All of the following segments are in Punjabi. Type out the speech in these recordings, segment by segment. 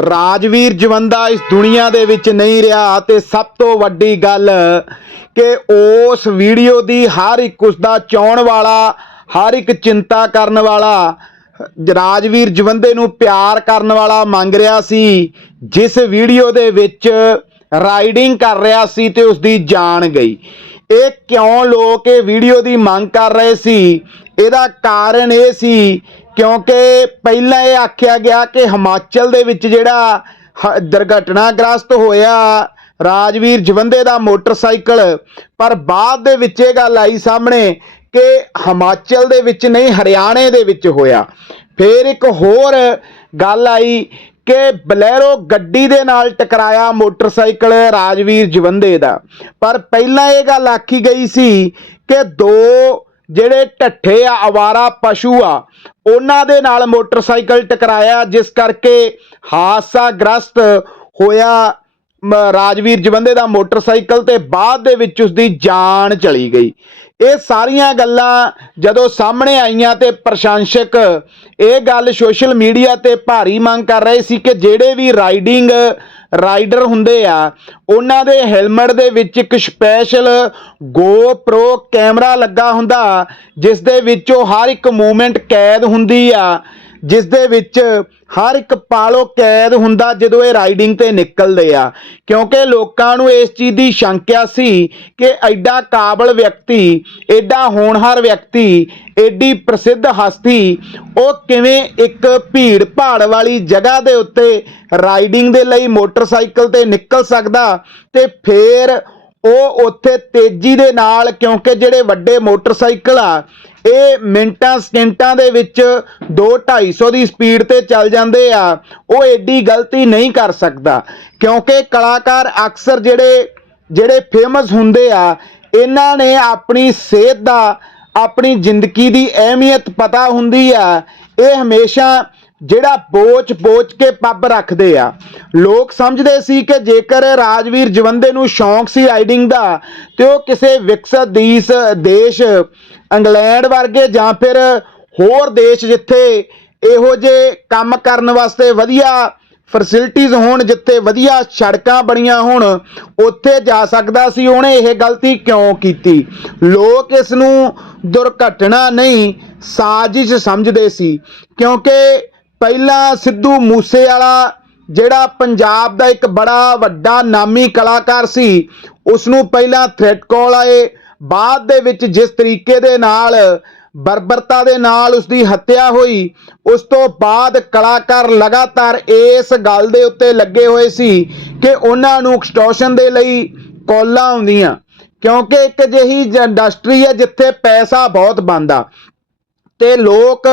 ਰਾਜਵੀਰ ਜਵੰਦਾ ਇਸ ਦੁਨੀਆ ਦੇ ਵਿੱਚ ਨਹੀਂ ਰਿਹਾ ਤੇ ਸਭ ਤੋਂ ਵੱਡੀ ਗੱਲ ਕਿ ਉਸ ਵੀਡੀਓ ਦੀ ਹਰ ਇੱਕ ਉਸ ਦਾ ਚਾਹਣ ਵਾਲਾ, ਹਰ ਇੱਕ ਚਿੰਤਾ ਕਰਨ ਵਾਲਾ ਰਾਜਵੀਰ ਜਵੰਦੇ ਨੂੰ ਪਿਆਰ ਕਰਨ ਵਾਲਾ ਮੰਗ ਰਿਹਾ ਸੀ, ਜਿਸ ਵੀਡੀਓ ਦੇ ਵਿੱਚ ਰਾਈਡਿੰਗ ਕਰ ਰਿਹਾ ਸੀ ਤੇ ਉਸ ਦੀ ਜਾਨ ਗਈ। ਇਹ ਕਿਉਂ ਲੋਕ ਇਹ ਵੀਡੀਓ ਦੀ ਮੰਗ ਕਰ ਰਹੇ ਸੀ? ਇਹਦਾ ਕਾਰਨ ਇਹ ਸੀ ਕਿਉਂਕਿ ਪਹਿਲਾਂ ਇਹ ਆਖਿਆ ਗਿਆ ਕਿ ਹਿਮਾਚਲ ਦੇ ਵਿੱਚ ਜਿਹੜਾ ਹ- ਦੁਰਘਟਨਾਗ੍ਰਸਤ ਹੋਇਆ ਰਾਜਵੀਰ ਜਵੰਦੇ ਦਾ ਮੋਟਰਸਾਈਕਲ, ਪਰ ਬਾਅਦ ਦੇ ਵਿੱਚ ਇਹ ਗੱਲ ਆਈ ਸਾਹਮਣੇ ਕਿ ਹਿਮਾਚਲ ਦੇ ਵਿੱਚ ਨਹੀਂ, ਹਰਿਆਣੇ ਦੇ ਵਿੱਚ ਹੋਇਆ। ਫਿਰ ਇੱਕ ਹੋਰ ਗੱਲ ਆਈ ਕਿ ਬਲੈਰੋ ਗੱਡੀ ਦੇ ਨਾਲ ਟਕਰਾਇਆ ਮੋਟਰਸਾਈਕਲ ਰਾਜਵੀਰ ਜਵੰਦੇ ਦਾ। ਪਰ ਪਹਿਲਾਂ ਇਹ ਗੱਲ ਆਖੀ ਗਈ ਸੀ ਕਿ ਦੋ ਜਿਹੜੇ ਢੱਠੇ ਆ ਆਵਾਰਾ ਪਸ਼ੂ ਆ, ਉਹਨਾਂ ਦੇ ਨਾਲ ਮੋਟਰਸਾਈਕਲ ਟਕਰਾਇਆ, ਜਿਸ ਕਰਕੇ ਹਾਦਸਾ ਗ੍ਰਸਤ ਹੋਇਆ ਮ- ਰਾਜਵੀਰ ਜਵੰਦੇ ਦਾ ਮੋਟਰਸਾਈਕਲ ਤੇ ਬਾਅਦ ਦੇ ਵਿੱਚ ਉਸ ਦੀ ਜਾਨ ਚਲੀ ਗਈ। ਇਹ ਸਾਰੀਆਂ ਗੱਲਾਂ ਜਦੋਂ ਸਾਹਮਣੇ ਆਈਆਂ ਤੇ ਪ੍ਰਸ਼ੰਸਕ ਇਹ ਗੱਲ ਸੋਸ਼ਲ ਮੀਡੀਆ ਤੇ ਭਾਰੀ ਮੰਗ ਕਰ ਰਹੇ ਸੀ ਕਿ ਜਿਹੜੇ ਵੀ ਰਾਈਡਿੰਗ ਰਾਈਡਰ ਹੁੰਦੇ ਆ, ਉਹਨਾਂ ਦੇ ਹੈਲਮਟ ਦੇ ਵਿੱਚ ਇੱਕ ਸਪੈਸ਼ਲ GoPro ਕੈਮਰਾ ਲੱਗਾ ਹੁੰਦਾ, ਜਿਸ ਦੇ ਵਿੱਚ ਉਹ ਹਰ ਇੱਕ ਮੂਵਮੈਂਟ ਕੈਦ ਹੁੰਦੀ ਆ। ਜਿਸ ਦੇ ਵਿੱਚ ਹਰ ਇੱਕ ਪਾਲੋ ਕੈਦ ਹੁੰਦਾ ਜਦੋਂ ਇਹ ਰਾਈਡਿੰਗ ਤੇ ਨਿਕਲਦੇ ਆ। ਕਿਉਂਕਿ ਲੋਕਾਂ ਨੂੰ ਇਸ ਚੀਜ਼ ਦੀ ਸ਼ੰਕਿਆ ਸੀ ਕਿ ਐਡਾ ਕਾਬਲ ਵਿਅਕਤੀ, ਐਡਾ ਹੋਣਹਾਰ ਵਿਅਕਤੀ, ਐਡੀ ਪ੍ਰਸਿੱਧ ਹਸਤੀ, ਉਹ ਕਿਵੇਂ ਇੱਕ ਭੀੜ ਭਾੜ ਵਾਲੀ ਜਗ੍ਹਾ ਦੇ ਉੱਤੇ ਰਾਈਡਿੰਗ ਦੇ ਲਈ ਮੋਟਰਸਾਈਕਲ ਤੇ ਨਿਕਲ ਸਕਦਾ ਤੇ ਫੇਰ ਉਹ ਉੱਥੇ ਤੇਜ਼ੀ ਦੇ ਨਾਲ ਕਿਉਂਕਿ ਜਿਹੜੇ ਵੱਡੇ ਮੋਟਰਸਾਈਕਲ ਆ ਇਹ ਮਿੰਟਾਂ, ਸਕਿੰਟਾਂ ਦੇ ਵਿੱਚ 2 250 ਦੀ ਸਪੀਡ ਤੇ ਚੱਲ ਜਾਂਦੇ ਆ, ਉਹ ਐਡੀ ਗਲਤੀ ਨਹੀਂ ਕਰ ਸਕਦਾ। ਕਿਉਂਕਿ ਕਲਾਕਾਰ ਅਕਸਰ ਜਿਹੜੇ ਜਿਹੜੇ ਫੇਮਸ ਹੁੰਦੇ ਆ, ਇਹਨਾਂ ਨੇ ਆਪਣੀ ਸਿਹਤ ਦਾ, ਆਪਣੀ ਜ਼ਿੰਦਗੀ ਦੀ ਅਹਿਮੀਅਤ ਪਤਾ ਹੁੰਦੀ ਆ। ਇਹ ਹਮੇਸ਼ਾ ਜਿਹੜਾ ਬੋਚ ਬੋਚ ਕੇ ਪੱਬ ਰੱਖਦੇ ਆ। ਲੋਕ ਸਮਝਦੇ ਸੀ ਕਿ ਜੇਕਰ ਰਾਜਵੀਰ ਜਵੰਦੇ ਨੂੰ ਸ਼ੌਂਕ ਸੀ ਰਾਈਡਿੰਗ ਦਾ, ਤੇ ਉਹ ਕਿਸੇ ਵਿਕਸਤ ਦੇਸ਼ ਦੇਸ਼ ਇੰਗਲੈਂਡ ਵਰਗੇ ਜਾਂ ਫਿਰ ਹੋਰ ਦੇਸ਼ ਜਿੱਥੇ ਇਹੋ ਜੇ ਕੰਮ ਕਰਨ ਵਾਸਤੇ ਵਧੀਆ ਫੈਸਿਲਿਟੀਆਂ ਹੋਣ, ਜਿੱਥੇ ਵਧੀਆ ਸੜਕਾਂ ਬਣੀਆਂ ਹੋਣ, ਉੱਥੇ ਜਾ ਸਕਦਾ ਸੀ, ਉਹਨੇ ਇਹ ਗਲਤੀ ਕਿਉਂ ਕੀਤੀ? ਲੋਕ ਇਸ ਨੂੰ ਦੁਰਘਟਨਾ ਨਹੀਂ, ਸਾਜ਼ਿਸ਼ ਸਮਝਦੇ ਸੀ, ਕਿਉਂਕਿ ਪਹਿਲਾਂ ਸਿੱਧੂ ਮੂਸੇਵਾਲਾ ਜਿਹੜਾ ਪੰਜਾਬ ਦਾ ਇੱਕ ਬੜਾ ਵੱਡਾ ਨਾਮੀ ਕਲਾਕਾਰ ਸੀ ਉਸ ਨੂੰ ਪਹਿਲਾਂ ਥ੍ਰੈਟ ਕਾਲ ਆਏ ਬਾਅਦ ਦੇ ਵਿੱਚ ਜਿਸ ਤਰੀਕੇ ਦੇ ਨਾਲ, ਬਰਬਰਤਾ ਦੇ ਨਾਲ ਉਸ ਦੀ ਹੱਤਿਆ ਹੋਈ, ਉਸ ਤੋਂ ਬਾਅਦ ਕਲਾਕਾਰ ਲਗਾਤਾਰ ਇਸ ਗੱਲ ਦੇ ਉੱਤੇ ਲੱਗੇ ਹੋਏ ਸੀ ਕਿ ਉਹਨਾਂ ਨੂੰ ਐਕਸਟੋਸ਼ਨ ਦੇ ਲਈ ਕਾਲਾਂ ਆਉਂਦੀਆਂ। ਕਿਉਂਕਿ ਇੱਕ ਜਿਹੀ ਇੰਡਸਟਰੀ ਹੈ ਜਿੱਥੇ ਪੈਸਾ ਬਹੁਤ ਬਣਦਾ ਤੇ ਲੋਕ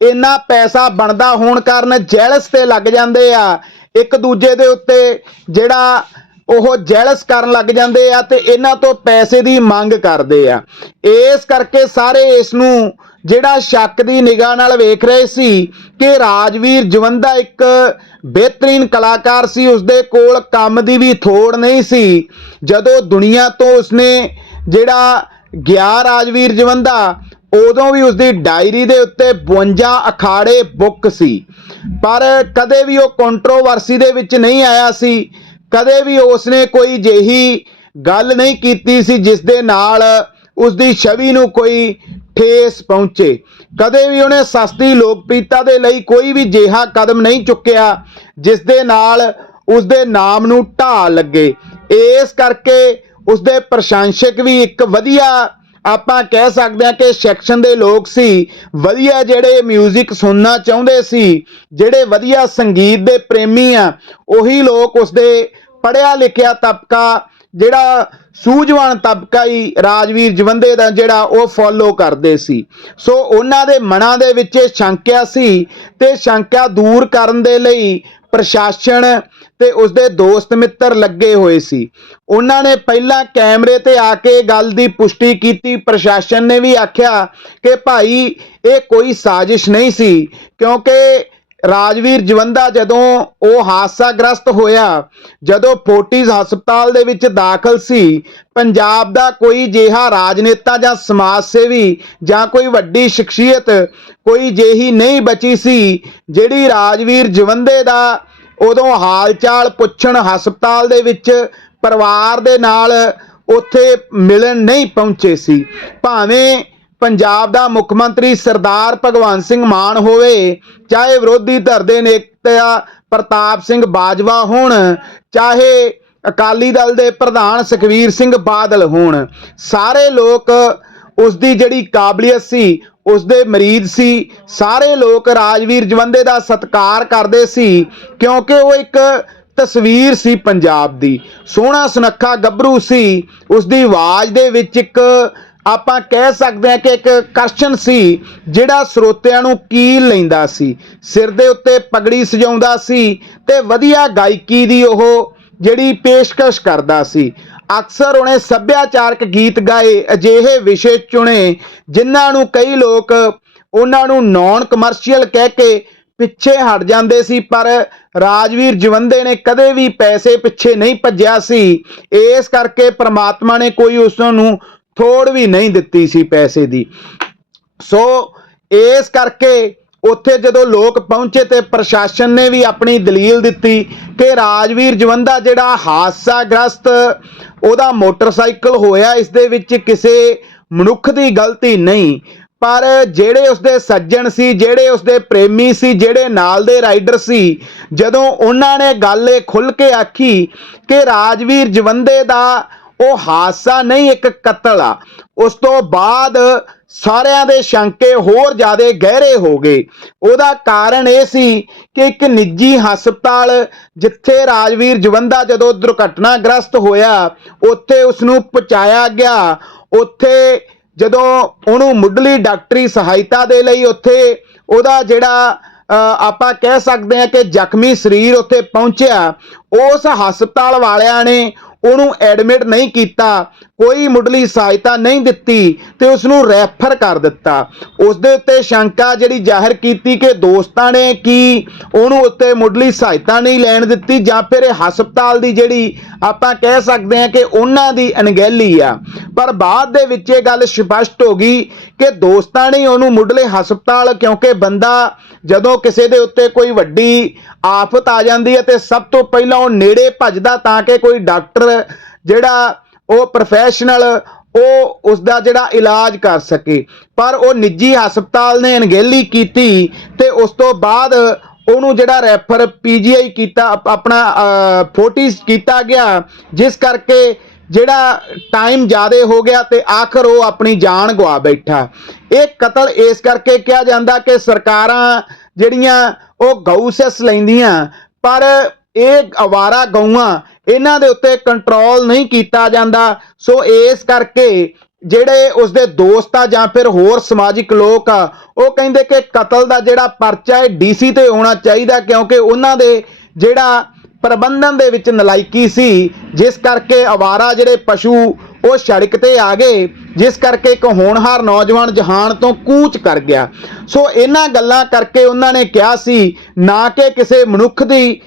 ਇੰਨਾ ਪੈਸਾ ਬਣਦਾ ਹੋਣ ਕਾਰਨ ਜੈਲਸ ਤੇ ਲੱਗ ਜਾਂਦੇ ਆ। ਇੱਕ ਦੂਜੇ ਦੇ ਉੱਤੇ ਜਿਹੜਾ ਉਹ ਜੈਲਸ ਕਰਨ ਲੱਗ ਜਾਂਦੇ ਆ ਤੇ ਇਹਨਾਂ ਤੋਂ ਪੈਸੇ ਦੀ ਮੰਗ ਕਰਦੇ ਆ। ਇਸ ਕਰਕੇ ਸਾਰੇ ਇਸ ਨੂੰ ਜਿਹੜਾ ਸ਼ੱਕ ਦੀ ਨਿਗਾਹ ਨਾਲ ਵੇਖ ਰਹੇ ਸੀ ਕਿ ਰਾਜਵੀਰ ਜਵੰਦਾ ਇੱਕ ਬਿਹਤਰੀਨ ਕਲਾਕਾਰ ਸੀ, ਉਸਦੇ ਕੋਲ ਕੰਮ ਦੀ ਵੀ ਥੋੜ ਨਹੀਂ ਸੀ। ਜਦੋਂ ਦੁਨੀਆ ਤੋਂ ਉਸਨੇ ਜਿਹੜਾ ਗਿਆ ਰਾਜਵੀਰ ਜਵੰਦਾ, ਉਦੋਂ ਵੀ ਉਸਦੀ ਡਾਇਰੀ ਦੇ ਉੱਤੇ 52 ਅਖਾੜੇ ਬੁੱਕ ਸੀ। ਪਰ ਕਦੇ ਵੀ ਉਹ ਕੰਟਰੋਵਰਸੀ ਦੇ ਵਿੱਚ ਨਹੀਂ ਆਇਆ ਸੀ। ਕਦੇ ਵੀ ਉਸਨੇ ਕੋਈ ਜਿਹੀ ਗੱਲ ਨਹੀਂ ਕੀਤੀ ਸੀ ਜਿਸ ਦੇ ਨਾਲ ਉਸਦੀ ਛਵੀ ਨੂੰ ਕੋਈ ਠੇਸ ਪਹੁੰਚੇ। ਕਦੇ ਵੀ ਉਹਨੇ ਸਸਤੀ ਲੋਕਪ੍ਰਿਯਤਾ ਦੇ ਲਈ ਕੋਈ ਵੀ ਜਿਹਾ ਕਦਮ ਨਹੀਂ ਚੁੱਕਿਆ ਜਿਸ ਦੇ ਨਾਲ ਉਸਦੇ ਨਾਮ ਨੂੰ ਢਾਹ ਲੱਗੇ। ਇਸ ਕਰਕੇ ਉਸਦੇ ਪ੍ਰਸ਼ੰਸਕ ਵੀ ਇੱਕ ਵਧੀਆ ਆਪਾਂ ਕਹਿ ਸਕਦੇ ਹਾਂ ਕਿ ਸੈਕਸ਼ਨ ਦੇ ਲੋਕ ਸੀ, ਵਧੀਆ ਜਿਹੜੇ 뮤직 ਸੁਣਨਾ ਚਾਹੁੰਦੇ ਸੀ, ਜਿਹੜੇ ਵਧੀਆ ਸੰਗੀਤ ਦੇ ਪ੍ਰੇਮੀ ਆ, ਉਹੀ ਲੋਕ ਉਸਦੇ ਪੜਿਆ ਲਿਖਿਆ ਤਬਕਾ, ਜਿਹੜਾ ਸੂਝਵਾਨ ਤਬਕਾ ਹੀ ਰਾਜਵੀਰ ਜਵੰਦੇ ਦਾ ਜਿਹੜਾ ਉਹ ਫੋਲੋ ਕਰਦੇ ਸੀ। ਸੋ ਉਹਨਾਂ ਦੇ ਮਨਾਂ ਦੇ ਵਿੱਚ ਇਹ ਸ਼ੰਕਿਆ ਸੀ ਤੇ ਸ਼ੰਕਿਆ ਦੂਰ ਕਰਨ ਦੇ ਲਈ ਪ੍ਰਸ਼ਾਸਨ ਤੇ ਉਸਦੇ ਦੋਸਤ ਮਿੱਤਰ ਲੱਗੇ ਹੋਏ ਸੀ। ਉਹਨਾਂ ਨੇ ਪਹਿਲਾਂ ਕੈਮਰੇ ਤੇ ਆ ਕੇ ਗੱਲ ਦੀ ਪੁਸ਼ਟੀ ਕੀਤੀ। ਪ੍ਰਸ਼ਾਸਨ ਨੇ ਵੀ ਆਖਿਆ ਕਿ ਭਾਈ, ਇਹ ਕੋਈ ਸਾਜ਼ਿਸ਼ ਨਹੀਂ ਸੀ, ਕਿਉਂਕਿ ਰਾਜਵੀਰ ਜਵੰਦਾ ਜਦੋਂ ਉਹ ਹਾਦਸਾਗ੍ਰਸਤ ਹੋਇਆ, ਜਦੋਂ ਫੋਰਟਿਸ ਹਸਪਤਾਲ ਦੇ ਵਿੱਚ ਦਾਖਲ ਸੀ, ਪੰਜਾਬ ਦਾ ਕੋਈ ਜਿਹਾ ਰਾਜਨੇਤਾ ਜਾਂ ਸਮਾਜ ਸੇਵੀ ਜਾਂ ਕੋਈ ਵੱਡੀ ਸ਼ਖਸੀਅਤ ਕੋਈ ਜਿਹੀ ਨਹੀਂ ਬਚੀ ਸੀ, ਜਿਹੜੀ ਰਾਜਵੀਰ ਜਵੰਦੇ ਦਾ ਉਦੋਂ ਹਾਲਚਾਲ ਪੁੱਛਣ ਹਸਪਤਾਲ ਦੇ ਵਿੱਚ ਪਰਿਵਾਰ ਦੇ ਨਾਲ ਉੱਥੇ ਮਿਲਣ ਨਹੀਂ ਪਹੁੰਚੇ ਸੀ। ਭਾਵੇਂ ਪੰਜਾਬ ਦਾ ਮੁੱਖ ਮੰਤਰੀ ਸਰਦਾਰ ਭਗਵੰਤ ਸਿੰਘ ਮਾਨ ਹੋਵੇ, ਚਾਹੇ ਵਿਰੋਧੀ ਧਿਰ ਦੇ ਨੇਤਾ ਪ੍ਰਤਾਪ ਸਿੰਘ ਬਾਜਵਾ ਹੋਣ, ਚਾਹੇ ਅਕਾਲੀ ਦਲ ਦੇ ਪ੍ਰਧਾਨ ਸੁਖਵੀਰ ਸਿੰਘ ਬਾਦਲ ਹੋਣ, ਸਾਰੇ ਲੋਕ ਉਸ ਦੀ ਜਿਹੜੀ ਕਾਬਲੀਅਤ ਸੀ ਉਸ ਦੇ ਮਰੀਦ ਸੀ, ਸਾਰੇ ਲੋਕ ਰਾਜਵੀਰ ਜਵੰਦੇ ਦਾ ਸਤਿਕਾਰ ਕਰਦੇ ਸੀ, ਕਿਉਂਕਿ ਉਹ ਇੱਕ ਤਸਵੀਰ ਸੀ ਪੰਜਾਬ ਦੀ। ਸੋਹਣਾ ਸੁਨੱਖਾ ਗੱਭਰੂ ਸੀ ਉਸ ਦੀ ਆਵਾਜ਼ ਦੇ ਵਿੱਚ ਇੱਕ ਆਪਾਂ ਕਹਿ ਸਕਦੇ ਹਾਂ ਕਿ ਇੱਕ ਕਰਸ਼ਨ ਸੀ, ਜਿਹੜਾ ਸਰੋਤਿਆਂ ਨੂੰ ਕੀਲ ਲੈਂਦਾ ਸੀ, ਸਿਰ ਦੇ ਉੱਤੇ ਪਗੜੀ ਸਜਾਉਂਦਾ ਸੀ ਤੇ ਵਧੀਆ ਗਾਇਕੀ ਦੀ ਉਹ ਜਿਹੜੀ ਪੇਸ਼ਕਸ਼ ਕਰਦਾ ਸੀ। ਅਕਸਰ ਉਹਨੇ ਸੱਭਿਆਚਾਰਕ ਗੀਤ ਗਾਏ, ਅਜਿਹੇ ਵਿਸ਼ੇ ਚੁਣੇ, ਜਿਨ੍ਹਾਂ ਨੂੰ ਕਈ ਲੋਕ ਉਹਨਾਂ ਨੂੰ ਨਾਨ ਕਮਰਸ਼ੀਅਲ ਕਹਿ ਕੇ ਪਿੱਛੇ ਹਟ ਜਾਂਦੇ ਸੀ, ਪਰ ਰਾਜਵੀਰ ਜਵੰਦੇ ਨੇ ਕਦੇ ਵੀ ਪੈਸੇ ਪਿੱਛੇ ਨਹੀਂ ਭੱਜਿਆ ਸੀ। ਇਸ ਕਰਕੇ ਪ੍ਰਮਾਤਮਾ ਨੇ ਕੋਈ ਉਸ ਨੂੰ ਥੋੜ ਵੀ ਨਹੀਂ ਦਿੱਤੀ ਸੀ ਪੈਸੇ ਦੀ। ਸੋ ਇਸ ਕਰਕੇ ਉੱਥੇ ਜਦੋਂ ਲੋਕ ਪਹੁੰਚੇ ਤੇ ਪ੍ਰਸ਼ਾਸਨ ਨੇ ਵੀ ਆਪਣੀ ਦਲੀਲ ਦਿੱਤੀ ਕਿ ਰਾਜਵੀਰ ਜਵੰਦਾ ਜਿਹੜਾ ਹਾਦਸਾਗ੍ਰਸਤ ਉਹਦਾ ਮੋਟਰਸਾਈਕਲ ਹੋਇਆ, ਇਸ ਦੇ ਵਿੱਚ ਕਿਸੇ ਮਨੁੱਖ ਦੀ ਗਲਤੀ ਨਹੀਂ, ਪਰ ਜਿਹੜੇ ਉਸਦੇ ਸੱਜਣ ਸੀ, ਜਿਹੜੇ ਉਸਦੇ ਪ੍ਰੇਮੀ ਸੀ, ਜਿਹੜੇ ਨਾਲ ਦੇ ਰਾਈਡਰ ਸੀ, ਜਦੋਂ ਉਹਨਾਂ ਨੇ ਗੱਲ ਇਹ ਖੁੱਲ ਕੇ ਆਖੀ ਕਿ ਰਾਜਵੀਰ ਜਵੰਦੇ ਦਾ ਉਹ ਹਾਦਸਾ ਨਹੀਂ ਇੱਕ ਕਤਲ ਆ। ਉਸ ਤੋਂ ਬਾਅਦ ਸਾਰਿਆਂ ਦੇ ਸ਼ੰਕੇ ਹੋਰ ਜ਼ਿਆਦਾ ਗਹਿਰੇ ਹੋ ਗਏ। ਉਹਦਾ ਕਾਰਨ ਇਹ ਸੀ ਕਿ ਇੱਕ ਨਿੱਜੀ ਹਸਪਤਾਲ ਜਿੱਥੇ ਰਾਜਵੀਰ ਜਵੰਦਾ ਜਦੋਂ ਦੁਰਘਟਨਾਗ੍ਰਸਤ ਹੋਇਆ ਉੱਥੇ ਉਸ ਨੂੰ ਪਹੁੰਚਾਇਆ ਗਿਆ। ਉੱਥੇ ਜਦੋਂ ਉਹਨੂੰ ਮੁੱਢਲੀ ਡਾਕਟਰੀ ਸਹਾਇਤਾ ਦੇ ਲਈ ਉੱਥੇ ਉਹਦਾ ਜਿਹੜਾ ਅ, ਆਪਾਂ ਕਹਿ ਸਕਦੇ ਹਾਂ ਕਿ ਜ਼ਖਮੀ ਸਰੀਰ ਉੱਥੇ ਪਹੁੰਚਿਆ ਉਸ ਹਸਪਤਾਲ ਵਾਲਿਆਂ ਨੇ ਉਹਨੂੰ ਐਡਮਿਟ ਨਹੀਂ ਕੀਤਾ, ਕੋਈ ਮੁੱਢਲੀ ਸਹਾਇਤਾ ਨਹੀਂ ਦਿੱਤੀ ਤੇ ਉਸ ਨੂੰ ਰੈਫਰ ਕਰ ਦਿੱਤਾ। ਉਸ ਦੇ ਉੱਤੇ ਸ਼ੰਕਾ ਜਿਹੜੀ ਜ਼ਾਹਿਰ ਕੀਤੀ ਕਿ ਦੋਸਤਾਂ ਨੇ ਕੀ ਉਹਨੂੰ ਉੱਤੇ ਮੁੱਢਲੀ ਸਹਾਇਤਾ ਨਹੀਂ ਲੈਣ ਦਿੱਤੀ ਜਾਂ ਫਿਰ ਇਹ ਹਸਪਤਾਲ ਦੀ ਜਿਹੜੀ ਆਪਾਂ ਕਹਿ ਸਕਦੇ ਹਾਂ ਕਿ ਉਹਨਾਂ ਦੀ ਅਣਗਹਿਲੀ ਆ। ਪਰ ਬਾਅਦ ਦੇ ਵਿੱਚ ਇਹ ਗੱਲ ਸਪਸ਼ਟ ਹੋ ਗਈ ਕਿ ਦੋਸਤਾਂ ਨੇ ਉਹਨੂੰ ਮੁੱਢਲੇ ਹਸਪਤਾਲ ਕਿਉਂਕਿ ਬੰਦਾ ਜਦੋਂ ਕਿਸੇ ਦੇ ਉੱਤੇ ਕੋਈ ਵੱਡੀ ਆਫਤ ਆ ਜਾਂਦੀ ਹੈ ਤੇ ਸਭ ਤੋਂ ਪਹਿਲਾਂ ਉਹ ਨੇੜੇ ਭੱਜਦਾ ਤਾਂ ਕਿ ਕੋਈ ਡਾਕਟਰ ਜਿਹੜਾ ਉਹ ਪ੍ਰੋਫੈਸ਼ਨਲ ਉਹ ਉਸ ਦਾ ਜਿਹੜਾ ਇਲਾਜ ਕਰ ਸਕੇ। ਪਰ ਉਹ ਨਿੱਜੀ ਹਸਪਤਾਲ ਨੇ ਅਣਗਹਿਲੀ ਕੀਤੀ ਤੇ ਉਸ ਤੋਂ ਬਾਅਦ ਉਹਨੂੰ ਜਿਹੜਾ ਰੈਫਰ ਪੀਜੀਆਈ ਕੀਤਾ ਆਪਣਾ ਅ, ਫੋਰਟਿਸ ਕੀਤਾ ਗਿਆ ਜਿਸ ਕਰਕੇ ਜਿਹੜਾ ਟਾਈਮ ਜ਼ਿਆਦੇ ਹੋ ਗਿਆ ਤੇ ਆਖਰ ਉਹ ਆਪਣੀ ਜਾਨ ਗਵਾ ਬੈਠਾ। ਇਹ ਕਤਲ ਇਸ ਕਰਕੇ ਕਿਹਾ ਜਾਂਦਾ ਕਿ ਸਰਕਾਰਾਂ ਜਿਹੜੀਆਂ ਉਹ ਗਊਸੈਸ ਲੈਂਦੀਆਂ, ਪਰ ਇਹ ਅਵਾਰਾ ਗਊਆਂ ਇਹਨਾਂ ਦੇ ਉੱਤੇ ਕੰਟਰੋਲ ਨਹੀਂ ਕੀਤਾ ਜਾਂਦਾ। ਸੋ ਇਸ ਕਰਕੇ ਜਿਹੜੇ ਉਸਦੇ ਦੋਸਤ ਆ ਜਾਂ ਫਿਰ ਹੋਰ ਸਮਾਜਿਕ ਲੋਕ ਆ, ਉਹ ਕਹਿੰਦੇ ਕਿ ਕਤਲ ਦਾ ਜਿਹੜਾ ਪਰਚਾ ਹੈ ਡੀਸੀ ਤੇ ਹੋਣਾ ਚਾਹੀਦਾ ਕਿਉਂਕਿ ਉਹਨਾਂ ਦੇ ਜਿਹੜਾ ਪ੍ਰਬੰਧਨ ਦੇ ਵਿੱਚ ਨਲਾਇਕੀ ਸੀ, ਜਿਸ ਕਰਕੇ ਅਵਾਰਾ ਜਿਹੜੇ ਪਸ਼ੂ ਉਹ ਸੜਕ ਤੇ ਆ ਗਏ, ਜਿਸ ਕਰਕੇ ਇੱਕ ਹੋਣਹਾਰ ਨੌਜਵਾਨ ਜਹਾਨ ਤੋਂ ਕੂਚ ਕਰ ਗਿਆ। ਸੋ ਇਹਨਾਂ ਗੱਲਾਂ ਕਰਕੇ ਉਹਨਾਂ ਨੇ ਕਿਹਾ ਸੀ, ਨਾ ਕਿ ਕਿਸੇ ਮਨੁੱਖ ਦੀ